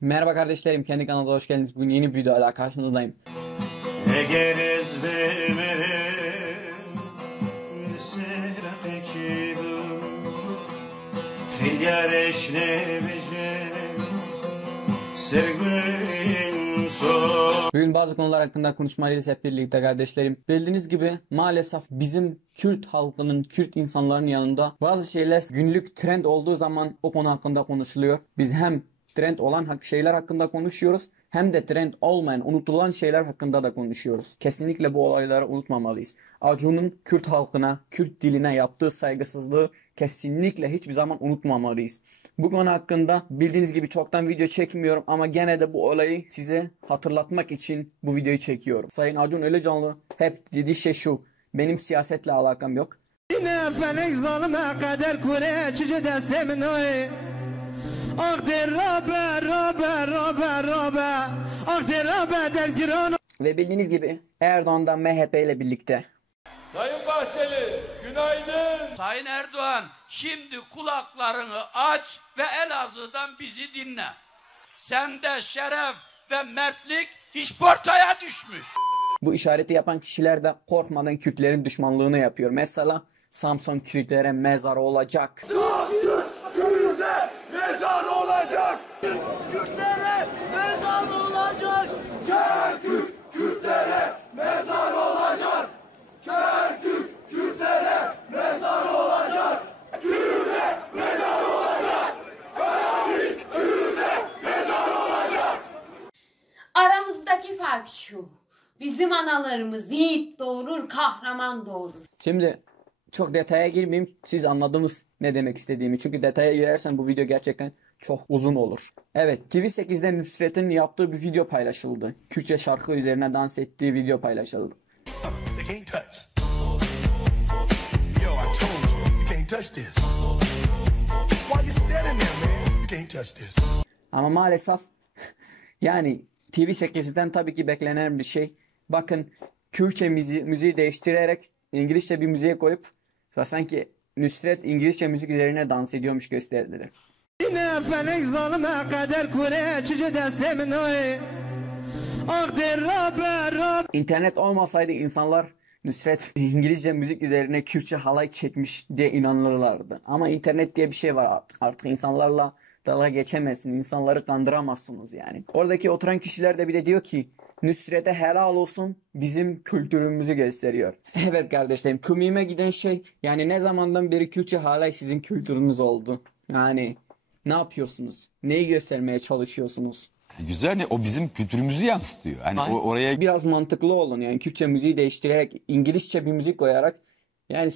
Merhaba kardeşlerim, kendi kanalımıza hoş geldiniz. Bugün yeni bir videoyla karşınızdayım. Bugün bazı konular hakkında konuşmalıyız hep birlikte kardeşlerim. Bildiğiniz gibi maalesef bizim Kürt halkının, Kürt insanların yanında bazı şeyler günlük trend olduğu zaman o konu hakkında konuşuluyor. Biz hem trend olan şeyler hakkında konuşuyoruz hem de trend olmayan, unutulan şeyler hakkında da konuşuyoruz. Kesinlikle bu olayları unutmamalıyız. Acun'un Kürt halkına, Kürt diline yaptığı saygısızlığı kesinlikle hiçbir zaman unutmamalıyız. Bu konu hakkında bildiğiniz gibi çoktan video çekmiyorum ama gene de bu olayı size hatırlatmak için bu videoyu çekiyorum. Sayın Acun Ilıcalı hep dediği şey şu: benim siyasetle alakam yok. Yine felek zalime kader kure çiçe destemin oy. Ve bildiğiniz gibi Erdoğan'dan MHP ile birlikte. Sayın Bahçeli, günaydın. Sayın Erdoğan, şimdi kulaklarını aç ve Elazığ'dan bizi dinle. Sende şeref ve mertlik işportaya düşmüş. Bu işareti yapan kişiler de korkmadan Kürtlerin düşmanlığını yapıyor. Mesela Samsun Kürtlere mezarı olacak. Samsun Kürtlere mezarı olacak. Kürtlere mezarı olacak. Kerkük Kürtlere mezarı olacak. Kerkük Kürtlere mezarı olacak. Kürt'e mezarı olacak. Karabük Kürt'e mezarı olacak. Aramızdaki fark şu: bizim analarımız yiğit doğurur, kahraman doğurur. Şimdi çok detaya girmeyeyim. Siz anladınız ne demek istediğimi. Çünkü detaya girersen bu video gerçekten çok uzun olur. Evet, TV8'de Nusret'in yaptığı bir video paylaşıldı. Kürtçe şarkı üzerine dans ettiği video paylaşıldı. Ama maalesef yani TV8'den tabii ki beklenen bir şey. Bakın, Kürtçe müziği değiştirerek İngilizce bir müziğe koyup sanki Nusret İngilizce müzik üzerine dans ediyormuş gösterdiler. Yine felek zalime kader kure çiçe destemin oy. İnternet olmasaydı insanlar Nusret İngilizce müzik üzerine Kürtçe halay çekmiş diye inanırlardı. Ama internet diye bir şey var artık. Artık insanlarla dalga geçemezsin. İnsanları kandıramazsınız yani. Oradaki oturan kişiler de bir de diyor ki Nusret'e helal olsun, bizim kültürümüzü gösteriyor. Evet kardeşlerim, komiğime giden şey yani ne zamandan beri Kürtçe halay sizin kültürünüz oldu. Yani ne yapıyorsunuz? Neyi göstermeye çalışıyorsunuz? Güzel, ne o bizim kültürümüzü yansıtıyor. Hani oraya biraz mantıklı olun yani, Kürtçe müziği değiştirerek İngilizce bir müzik koyarak, yani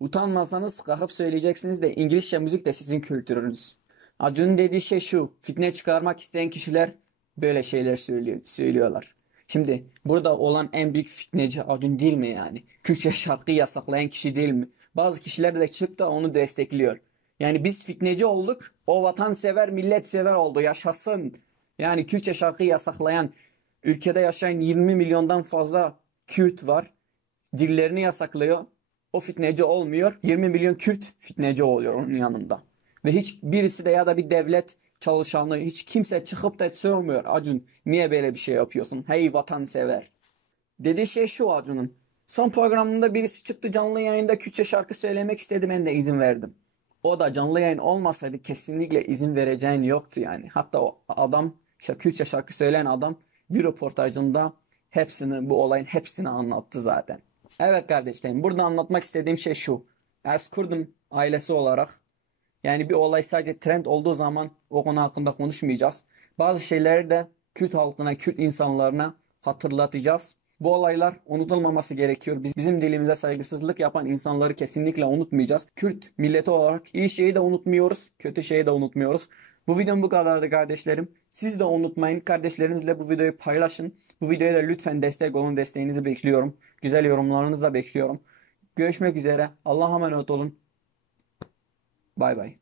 utanmasanız kalkıp söyleyeceksiniz de İngilizce müzik de sizin kültürünüz. Acun'un dediği şey şu: fitne çıkarmak isteyen kişiler böyle şeyler söylüyorlar. Şimdi burada olan en büyük fitneci Acun değil mi yani? Kürtçe şarkı yasaklayan kişi değil mi? Bazı kişiler de çıktı onu destekliyor. Yani biz fitneci olduk, o vatansever, milletsever oldu, yaşasın. Yani Kürtçe şarkı yasaklayan, ülkede yaşayan 20 milyondan fazla Kürt var. Dillerini yasaklıyor. O fitneci olmuyor. 20 milyon Kürt fitneci oluyor onun yanında. Ve hiç birisi de ya da bir devlet çalışanı, hiç kimse çıkıp da sövmüyor. Acun, niye böyle bir şey yapıyorsun? Hey vatansever. Dediği şey şu Acun'un: son programında birisi çıktı canlı yayında Kürtçe şarkı söylemek istedi, ben de izin verdim. O da canlı yayın olmasaydı kesinlikle izin vereceğin yoktu yani. Hatta o adam, Kürtçe şarkı söyleyen adam bir röportajında bu olayın hepsini anlattı zaten. Evet kardeşlerim, burada anlatmak istediğim şey şu: Erzkurd'un ailesi olarak yani bir olay sadece trend olduğu zaman o konu hakkında konuşmayacağız. Bazı şeyleri de Kürt halkına, Kürt insanlarına hatırlatacağız. Bu olaylar unutulmaması gerekiyor. Bizim dilimize saygısızlık yapan insanları kesinlikle unutmayacağız. Kürt milleti olarak iyi şeyi de unutmuyoruz, kötü şeyi de unutmuyoruz. Bu videom bu kadardı kardeşlerim. Siz de unutmayın, kardeşlerinizle bu videoyu paylaşın. Bu videoya da lütfen destek olun, desteğinizi bekliyorum. Güzel yorumlarınızı da bekliyorum. Görüşmek üzere. Allah'a emanet olun. Bay bay.